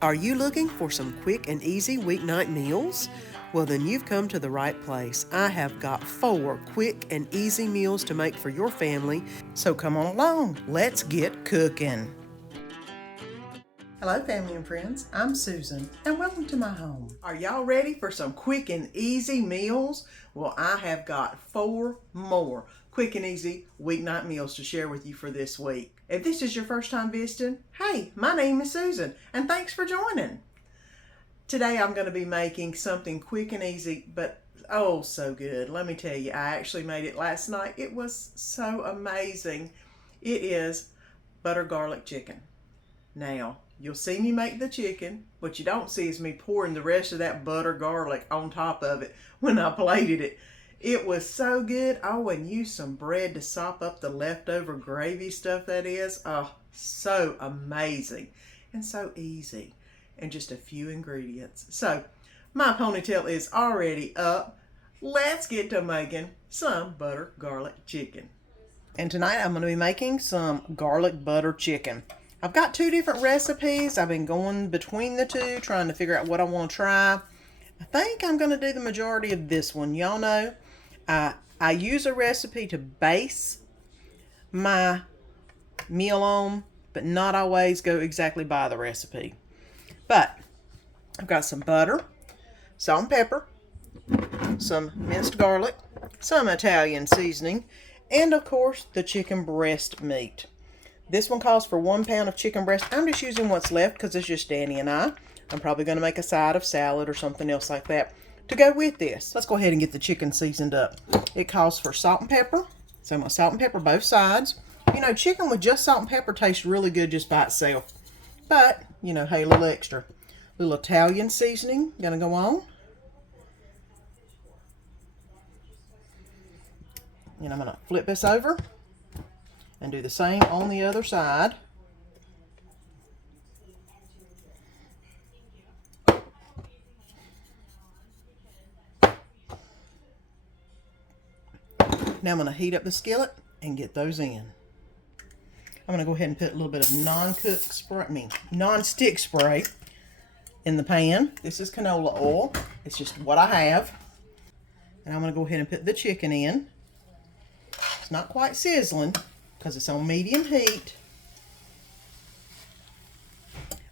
Are you looking for some quick and easy weeknight meals? Well, then you've come to the right place. I have got 4 quick and easy meals to make for your family, so come on along. Let's get cooking. Hello, family and friends. I'm Susan, and welcome to my home. Are y'all ready for some quick and easy meals? Well, I have got 4 more quick and easy weeknight meals to share with you for this week. If this is your first time visiting, hey, my name is Susan, and thanks for joining. Today I'm going to be making something quick and easy, but oh so good. Let me tell you, I actually made it last night. It was so amazing. It is butter garlic chicken. Now, you'll see me make the chicken. What you don't see is me pouring the rest of that butter garlic on top of it when I plated it. It was so good. Oh, and use some bread to sop up the leftover gravy stuff that is. Oh, so amazing and so easy. And just a few ingredients. So, my ponytail is already up. Let's get to making some butter garlic chicken. And tonight I'm going to be making some garlic butter chicken. I've got 2 different recipes. I've been going between the 2, trying to figure out what I want to try. I think I'm going to do the majority of this one. Y'all know I use a recipe to base my meal on, but not always go exactly by the recipe. But I've got some butter, salt and pepper, some minced garlic, some Italian seasoning, and of course the chicken breast meat. This one calls for 1 pound of chicken breast. I'm just using what's left because it's just Danny and I. I'm probably going to make a side of salad or something else like that to go with this. Let's go ahead and get the chicken seasoned up. It calls for salt and pepper. So I'm going to salt and pepper both sides. You know, chicken with just salt and pepper tastes really good just by itself. But, you know, hey, a little extra. A little Italian seasoning going to go on. And I'm going to flip this over and do the same on the other side. Now I'm going to heat up the skillet and get those in. I'm going to go ahead and put a little bit of non-stick spray in the pan. This is canola oil. It's just what I have. And I'm going to go ahead and put the chicken in. It's not quite sizzling because it's on medium heat.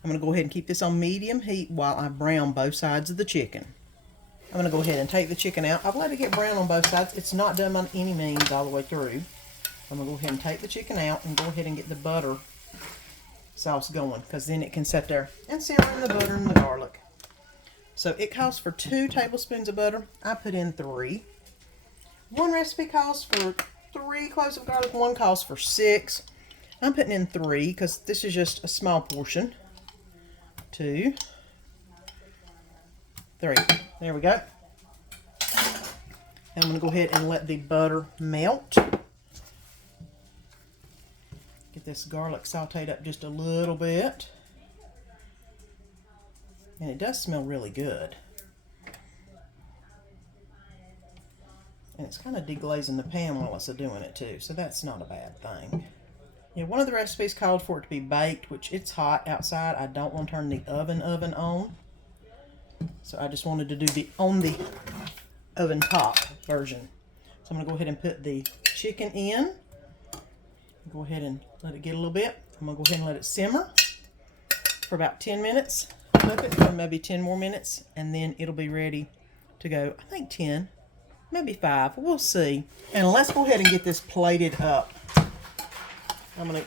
I'm going to go ahead and keep this on medium heat while I brown both sides of the chicken. I'm going to go ahead and take the chicken out. I've let it get brown on both sides. It's not done by any means all the way through. I'm going to go ahead and take the chicken out and go ahead and get the butter sauce going, because then it can sit there and simmer in the butter and the garlic. So it calls for 2 tablespoons of butter. I put in 3. One recipe calls for 3 cloves of garlic. One calls for 6. I'm putting in 3 because this is just a small portion. 2, 3. There we go. And I'm going to go ahead and let the butter melt. Get this garlic sauteed up just a little bit. And it does smell really good. And it's kind of deglazing the pan while it's doing it too, so that's not a bad thing. Yeah, one of the recipes called for it to be baked, which it's hot outside. I don't want to turn the oven on. So I just wanted to do the on the oven top version. So I'm going to go ahead and put the chicken in. Go ahead and let it get a little bit. I'm going to go ahead and let it simmer for about 10 minutes. Flip it for maybe 10 more minutes, and then it'll be ready to go. I think 10, maybe 5. We'll see. And let's go ahead and get this plated up.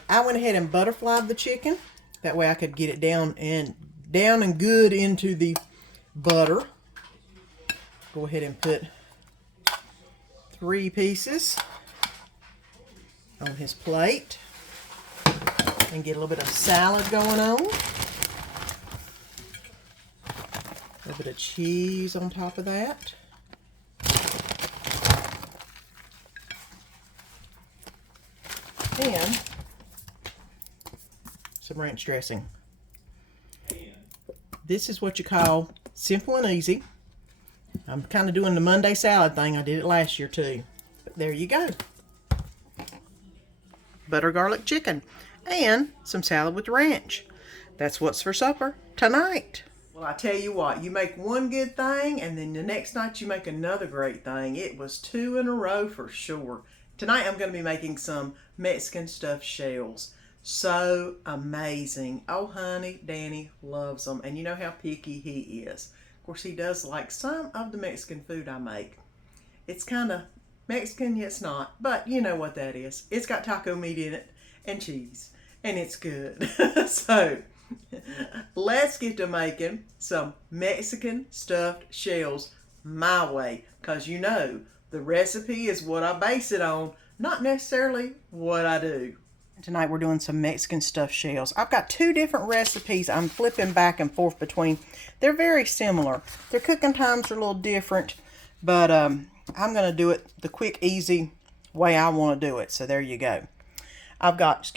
I went ahead and butterflied the chicken. That way I could get it down and good into the butter. Go ahead and put 3 pieces on his plate and get a little bit of salad going on. A little bit of cheese on top of that. And some ranch dressing. This is what you call simple and easy. I'm kind of doing the Monday salad thing. I did it last year too. But there you go. Butter garlic chicken and some salad with ranch. That's what's for supper tonight. Well, I tell you what, you make one good thing and then the next night you make another great thing. It was 2 in a row for sure. Tonight I'm going to be making some Mexican stuffed shells. So amazing. Oh, honey, Danny loves them. And you know how picky he is. Of course, he does like some of the Mexican food I make. It's kind of Mexican, yet it's not. But you know what that is. It's got taco meat in it and cheese. And it's good. So let's get to making some Mexican stuffed shells my way. Because you know, the recipe is what I base it on, not necessarily what I do. Tonight we're doing some Mexican stuffed shells. I've got 2 different recipes I'm flipping back and forth between. They're very similar. Their cooking times are a little different, but I'm going to do it the quick, easy way I want to do it. So there you go. I've got,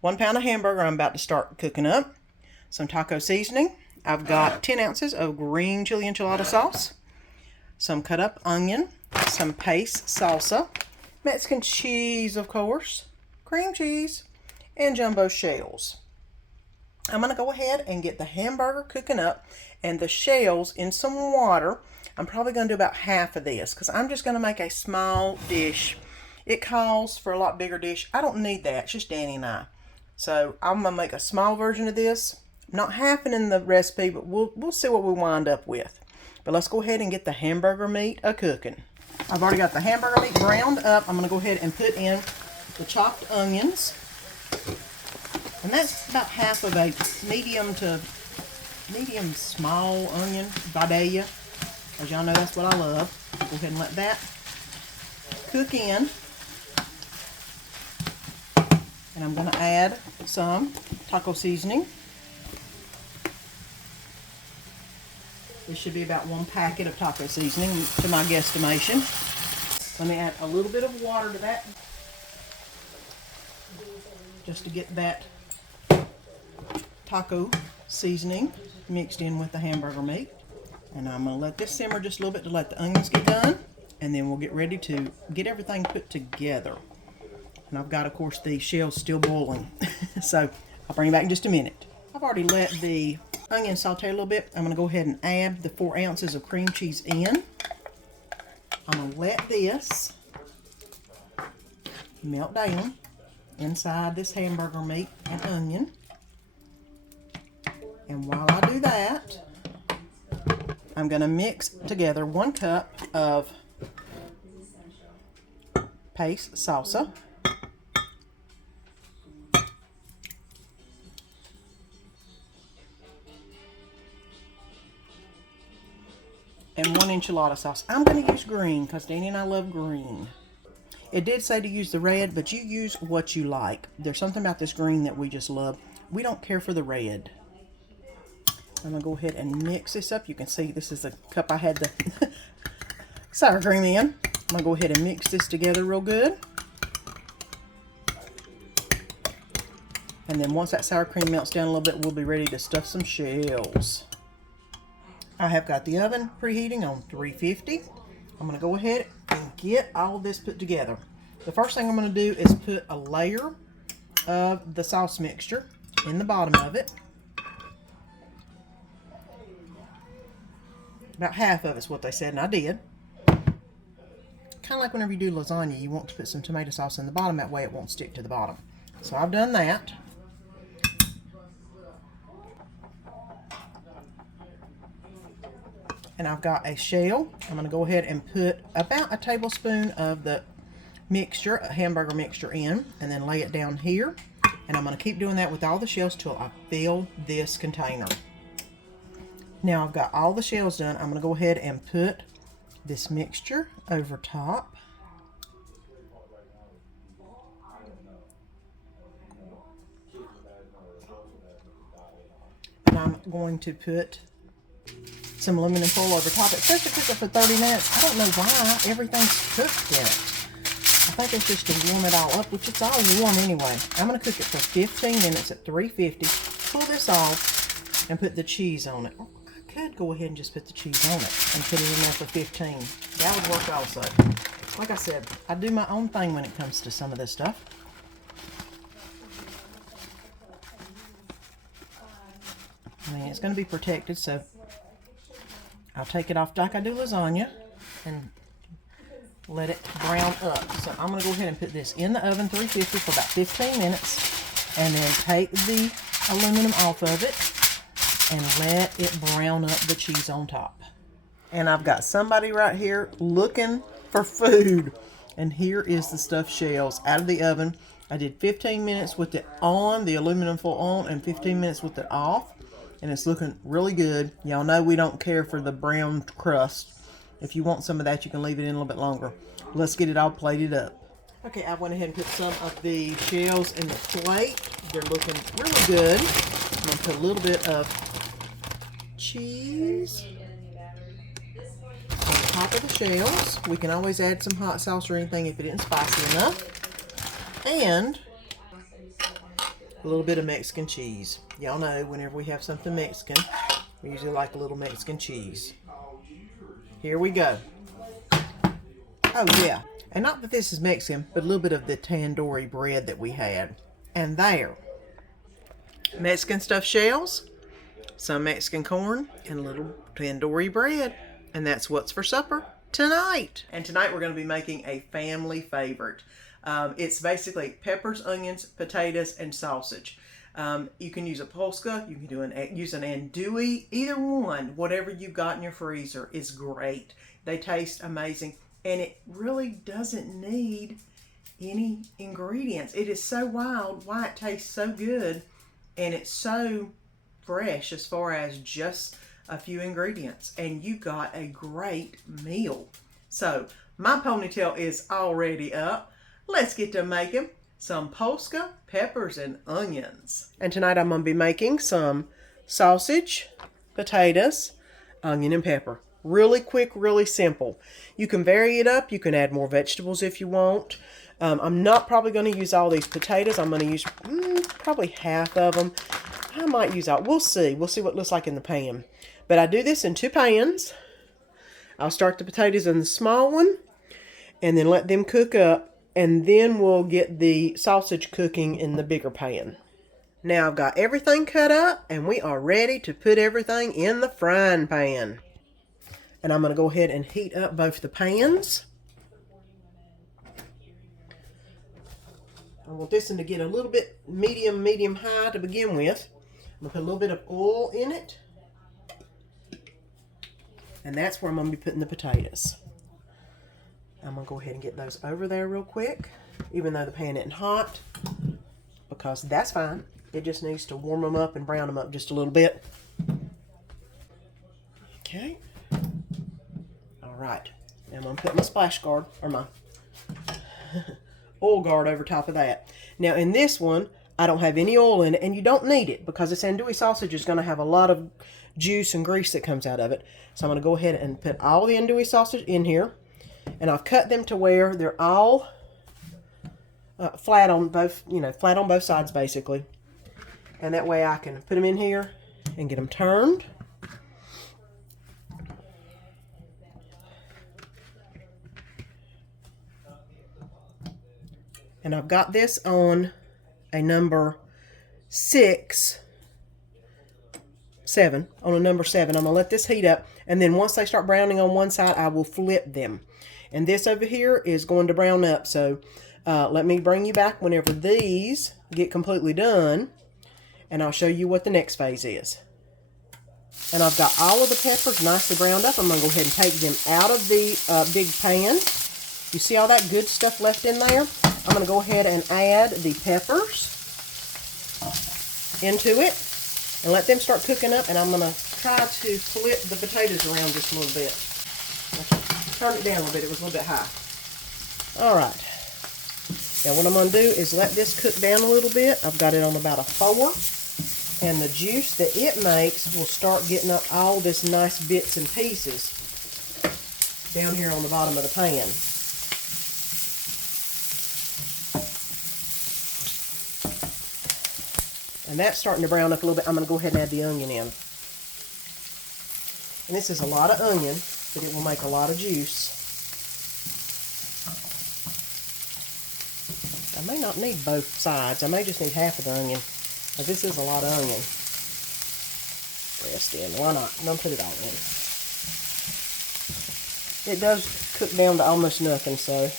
1 pound of hamburger I'm about to start cooking up. Some taco seasoning. I've got 10 ounces of green chili enchilada sauce. Some cut up onion. Some paste salsa. Mexican cheese, of course. Cream cheese. And jumbo shells. I'm going to go ahead and get the hamburger cooking up and the shells in some water. I'm probably going to do about half of this because I'm just going to make a small dish. It calls for a lot bigger dish. I don't need that. It's just Danny and I. So I'm going to make a small version of this. Not halving in the recipe, but we'll see what we wind up with. But let's go ahead and get the hamburger meat a-cooking. I've already got the hamburger meat browned up. I'm going to go ahead and put in the chopped onions. And that's about half of a medium small onion, Vidalia. As y'all know, that's what I love. Go ahead and let that cook in. And I'm going to add some taco seasoning. This should be about 1 packet of taco seasoning to my guesstimation. Let me add a little bit of water to that, just to get that taco seasoning mixed in with the hamburger meat. And I'm going to let this simmer just a little bit to let the onions get done. And then we'll get ready to get everything put together. And I've got, of course, the shells still boiling. So I'll bring you back in just a minute. I've already let the onion saute a little bit. I'm going to go ahead and add the 4 ounces of cream cheese in. I'm going to let this melt down inside this hamburger meat and onion. And while I do that, I'm going to mix together 1 cup of paste salsa. And 1 enchilada sauce. I'm going to use green because Danny and I love green. It did say to use the red, but you use what you like. There's something about this green that we just love. We don't care for the red. I'm going to go ahead and mix this up. You can see this is the cup I had the sour cream in. I'm going to go ahead and mix this together real good. And then once that sour cream melts down a little bit, we'll be ready to stuff some shells. I have got the oven preheating on 350. I'm going to go ahead and get all of this put together. The first thing I'm going to do is put a layer of the sauce mixture in the bottom of it. About half of it's what they said, and I did. Kind of like whenever you do lasagna, you want to put some tomato sauce in the bottom, that way it won't stick to the bottom. So I've done that. And I've got a shell. I'm going to go ahead and put about a tablespoon of the mixture, a hamburger mixture in, and then lay it down here. And I'm going to keep doing that with all the shells till I fill this container. Now I've got all the shells done. I'm going to go ahead and put this mixture over top. And I'm going to put some aluminum foil over top. It says to cook it for 30 minutes. I don't know why everything's cooked in it. I think it's just to warm it all up, which it's all warm anyway. I'm going to cook it for 15 minutes at 350. Pull this off and put the cheese on it. I could go ahead and just put the cheese on it and put it in there for 15. That would work also. Like I said, I do my own thing when it comes to some of this stuff. It's going to be protected, so I'll take it off like I do lasagna and let it brown up. So I'm going to go ahead and put this in the oven 350 for about 15 minutes and then take the aluminum off of it and let it brown up the cheese on top. And I've got somebody right here looking for food. And here is the stuffed shells out of the oven. I did 15 minutes with it on, the aluminum foil on, and 15 minutes with it off. And it's looking really good. Y'all know we don't care for the brown crust. If you want some of that, you can leave it in a little bit longer. Let's get it all plated up. Okay, I went ahead and put some of the shells in the plate. They're looking really good. I'm going to put a little bit of cheese on top of the shells. We can always add some hot sauce or anything if it isn't spicy enough. And a little bit of Mexican cheese. Y'all know whenever we have something Mexican, we usually like a little Mexican cheese. Here we go. Oh yeah, and not that this is Mexican, but a little bit of the tandoori bread that we had. And there. Mexican stuffed shells, some Mexican corn, and a little tandoori bread. And that's what's for supper tonight. And tonight we're going to be making a family favorite. It's basically peppers, onions, potatoes, and sausage. You can use a polska, you can use an andouille, either one, whatever you've got in your freezer is great. They taste amazing, and it really doesn't need any ingredients. It is so wild why it tastes so good, and it's so fresh as far as just a few ingredients, and you got a great meal. So my ponytail is already up. Let's get to making some polska, peppers, and onions. And tonight I'm going to be making some sausage, potatoes, onion, and pepper. Really quick, really simple. You can vary it up. You can add more vegetables if you want. I'm not probably going to use all these potatoes. I'm going to use probably half of them. I might use all. We'll see. We'll see what it looks like in the pan. But I do this in 2 pans. I'll start the potatoes in the small one and then let them cook up. And then we'll get the sausage cooking in the bigger pan. Now I've got everything cut up and we are ready to put everything in the frying pan. And I'm going to go ahead and heat up both the pans. I want this one to get a little bit medium high to begin with. I'm going to put a little bit of oil in it. And that's where I'm going to be putting the potatoes. I'm going to go ahead and get those over there real quick, even though the pan isn't hot, because that's fine. It just needs to warm them up and brown them up just a little bit. Okay. All right. Now I'm going to put my splash guard, or my oil guard over top of that. Now in this one, I don't have any oil in it, and you don't need it because this andouille sausage is going to have a lot of juice and grease that comes out of it. So I'm going to go ahead and put all the andouille sausage in here. And I've cut them to where they're all flat on both, flat on both sides basically. And that way I can put them in here and get them turned. And I've got this on a number 7. On a number 7. I'm going to let this heat up. And then once they start browning on one side, I will flip them. And this over here is going to brown up. So let me bring you back whenever these get completely done. And I'll show you what the next phase is. And I've got all of the peppers nicely browned up. I'm going to go ahead and take them out of the big pan. You see all that good stuff left in there? I'm going to go ahead and add the peppers into it. And let them start cooking up. And I'm going to try to flip the potatoes around just a little bit. Turn it down a little bit. It was a little bit high. All right. Now what I'm going to do is let this cook down a little bit. I've got it on about a 4. And the juice that it makes will start getting up all this nice bits and pieces down here on the bottom of the pan. And that's starting to brown up a little bit. I'm going to go ahead and add the onion in. And this is a lot of onion, but it will make a lot of juice. I may not need both sides. I may just need half of the onion. But this is a lot of onion. almost in. Why not? I'm going to put it all in. It does cook down to almost nothing, so.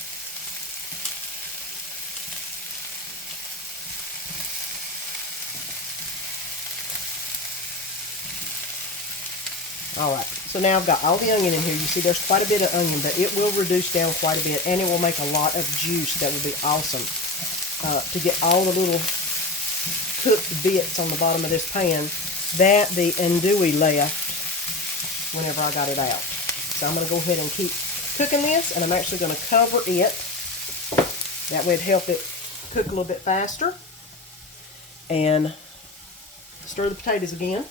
Alright, so now I've got all the onion in here. You see there's quite a bit of onion, but it will reduce down quite a bit, and it will make a lot of juice. That will be awesome. To get all the little cooked bits on the bottom of this pan that the andouille left whenever I got it out. So I'm going to go ahead and keep cooking this, and I'm actually going to cover it. That way it'd help it cook a little bit faster. And stir the potatoes again.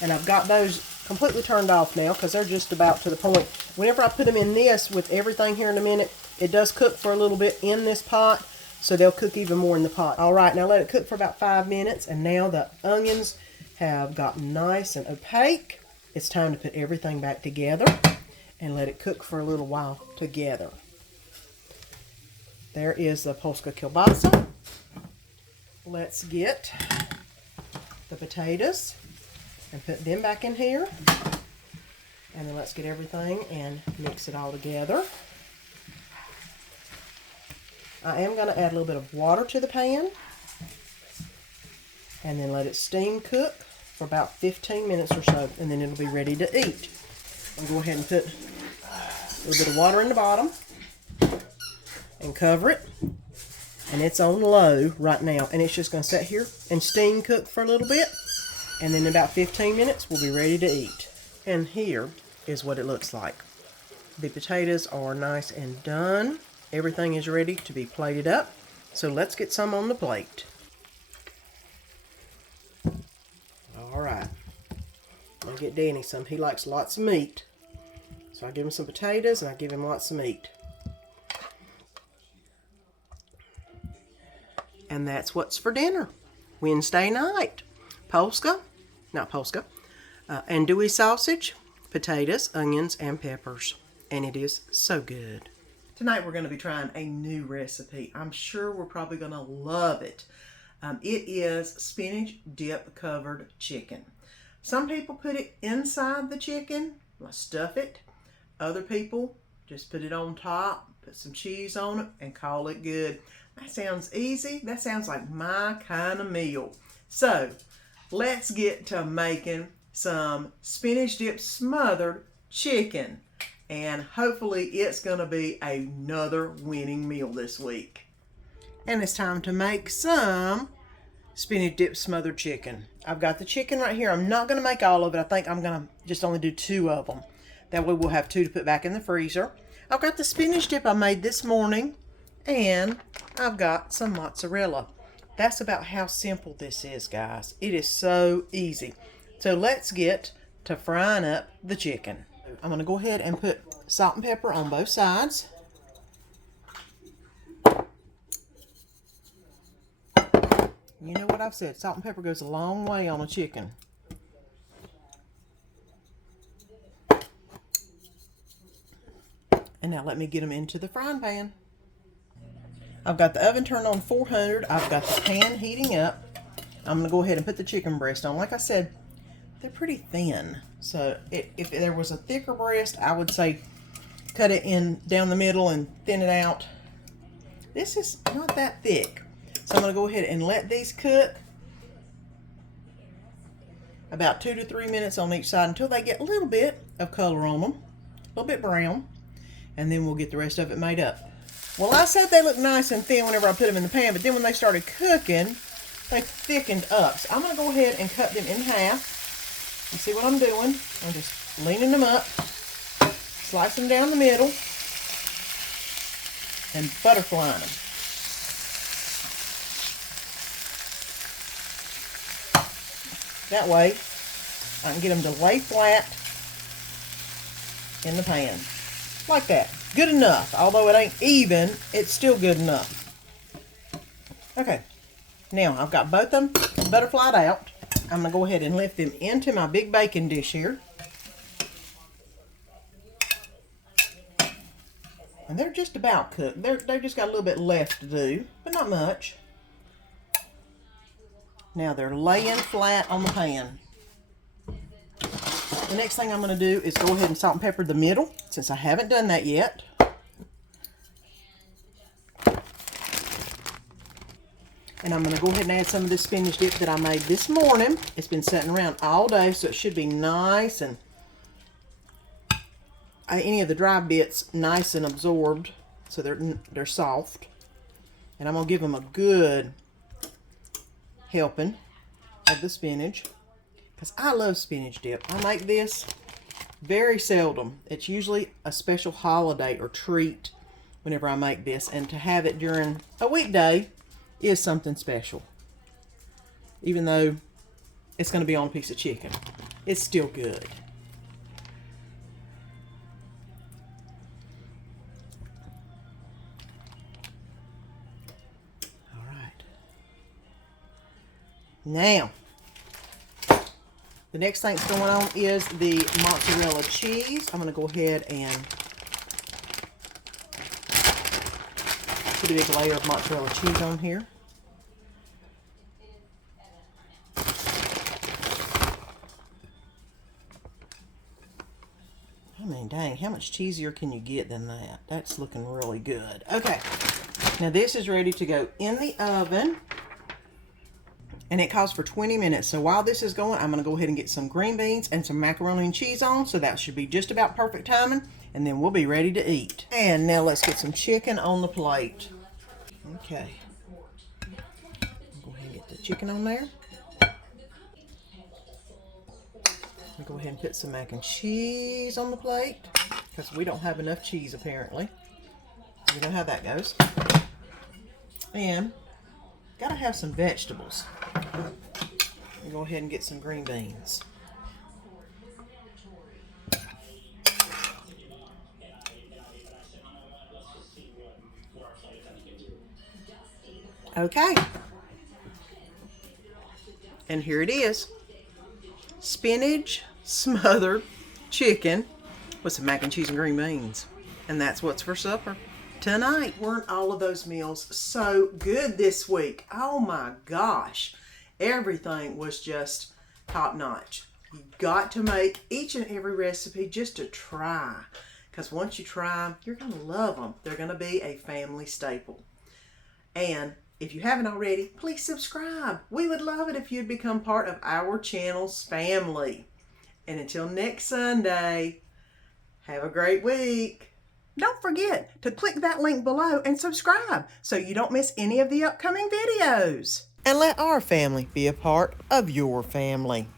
And I've got those completely turned off now because they're just about to the point. Whenever I put them in this with everything here in a minute, it does cook for a little bit in this pot, so they'll cook even more in the pot. All right, now let it cook for about 5 minutes, and now the onions have gotten nice and opaque. It's time to put everything back together and let it cook for a little while together. There is the Polska kielbasa. Let's get the potatoes and put them back in here. And then let's get everything and mix it all together. I am going to add a little bit of water to the pan and then let it steam cook for about 15 minutes or so, and then it'll be ready to eat. I'll go ahead and put a little bit of water in the bottom and cover it, and it's on low right now, and it's just going to sit here and steam cook for a little bit, and then in about 15 minutes we'll be ready to eat. And here is what it looks like. The potatoes are nice and done. Everything is ready to be plated up, so let's get some on the plate. Alright, I'll get Danny some. He likes lots of meat, so I give him some potatoes and I give him lots of meat. And that's what's for dinner Wednesday night. Andouille sausage, potatoes, onions, and peppers. And it is so good. Tonight we're going to be trying a new recipe. I'm sure we're probably going to love it. It is spinach dip covered chicken. Some people put it inside the chicken, stuff it. Other people just put it on top, put some cheese on it, and call it good. That sounds easy. That sounds like my kind of meal. So let's get to making some spinach dip smothered chicken. And hopefully it's going to be another winning meal this week. And it's time to make some spinach dip smothered chicken. I've got the chicken right here. I'm not going to make all of it. I think I'm going to just only do 2 of them. That way we'll have 2 to put back in the freezer. I've got the spinach dip I made this morning. And I've got some mozzarella. That's about how simple this is, guys. It is so easy. So let's get to frying up the chicken. I'm going to go ahead and put salt and pepper on both sides. You know what I've said, salt and pepper goes a long way on a chicken. And now let me get them into the frying pan. I've got the oven turned on 400. I've got the pan heating up. I'm going to go ahead and put the chicken breast on. Like I said, they're pretty thin. So if there was a thicker breast, I would say cut it in down the middle and thin it out. This is not that thick. So I'm going to go ahead and let these cook about 2 to 3 minutes on each side until they get a little bit of color on them, a little bit brown, and then we'll get the rest of it made up. Well, I said they look nice and thin whenever I put them in the pan, but then when they started cooking, they thickened up. So I'm going to go ahead and cut them in half. You see what I'm doing? I'm just leaning them up, slice them down the middle, and butterflying them. That way, I can get them to lay flat in the pan. Like that. Good enough. Although it ain't even, it's still good enough. Okay. Now, I've got both of them butterflied out. I'm going to go ahead and lift them into my big baking dish here. And they're just about cooked. They've just got a little bit left to do, but not much. Now they're laying flat on the pan. The next thing I'm going to do is go ahead and salt and pepper the middle, since I haven't done that yet. And I'm going to go ahead and add some of this spinach dip that I made this morning. It's been sitting around all day, so it should be nice and any of the dry bits nice and absorbed, so they're soft. And I'm going to give them a good helping of the spinach, because I love spinach dip. I make this very seldom. It's usually a special holiday or treat whenever I make this, and to have it during a weekday is something special. Even though it's going to be on a piece of chicken, it's still good. All right. Now, the next thing that's going on is the mozzarella cheese. I'm going to go ahead and put a big layer of mozzarella cheese on here. I mean, dang, how much cheesier can you get than that? That's looking really good. Okay, now this is ready to go in the oven. And it calls for 20 minutes. So while this is going, I'm going to go ahead and get some green beans and some macaroni and cheese on. So that should be just about perfect timing. And then we'll be ready to eat. And now let's get some chicken on the plate. Okay. Go ahead and get the chicken on there. I'll go ahead and put some mac and cheese on the plate, because we don't have enough cheese apparently. You know how that goes. And gotta have some vegetables. We'll go ahead and get some green beans. Okay. And here it is. Spinach smothered chicken with some mac and cheese and green beans. And that's what's for supper tonight. Weren't all of those meals so good this week? Oh my gosh. Everything was just top notch. You got to make each and every recipe just to try. Because once you try them, you're going to love them. They're going to be a family staple. And if you haven't already, please subscribe. We would love it if you'd become part of our channel's family. And until next Sunday, have a great week. Don't forget to click that link below and subscribe so you don't miss any of the upcoming videos. And let our family be a part of your family.